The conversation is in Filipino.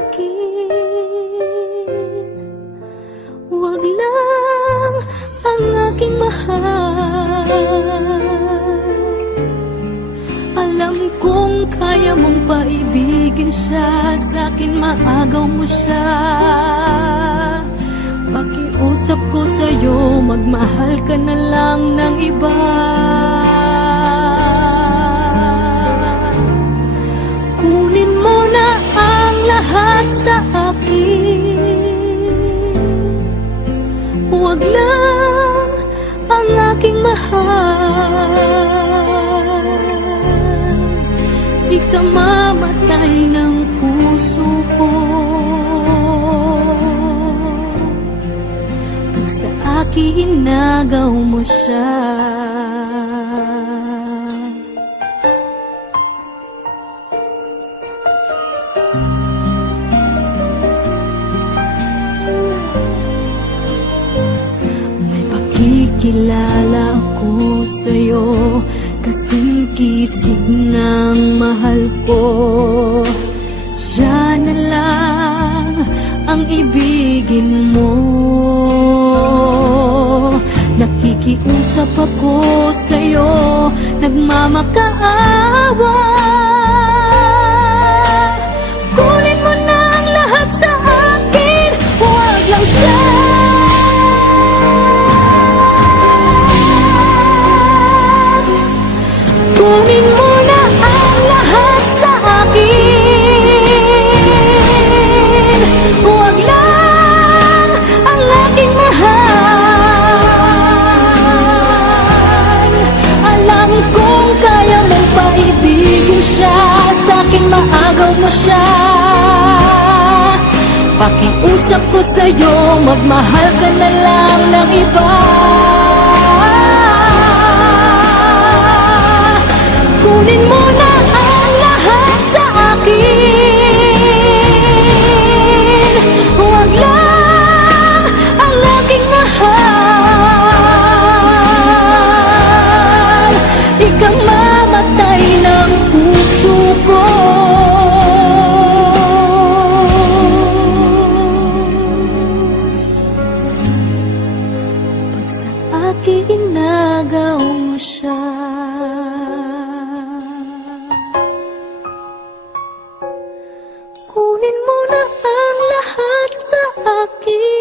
akin. Huwag lang ang aking mahal. Alam kong kaya mong paibigin siya. Sa akin maagaw mo siya. Pakiusap ko sa'yo Magmahal ka na lang ng iba Ikamamatay ng puso ko. Pag sa akin nagaw mo siya. May pakikilala ako sa'yo Kasing kisig ng mahal ko. Siya na lang ang ibigin mo. Nakikiusap ako sa'yo Nagmamakaawa maagaw mo siya. Pakiusap ko sa'yo Magmahal ka na lang ng iba. Kunin mo akin nagaw mo siya. Kunin mo na ang lahat sa akin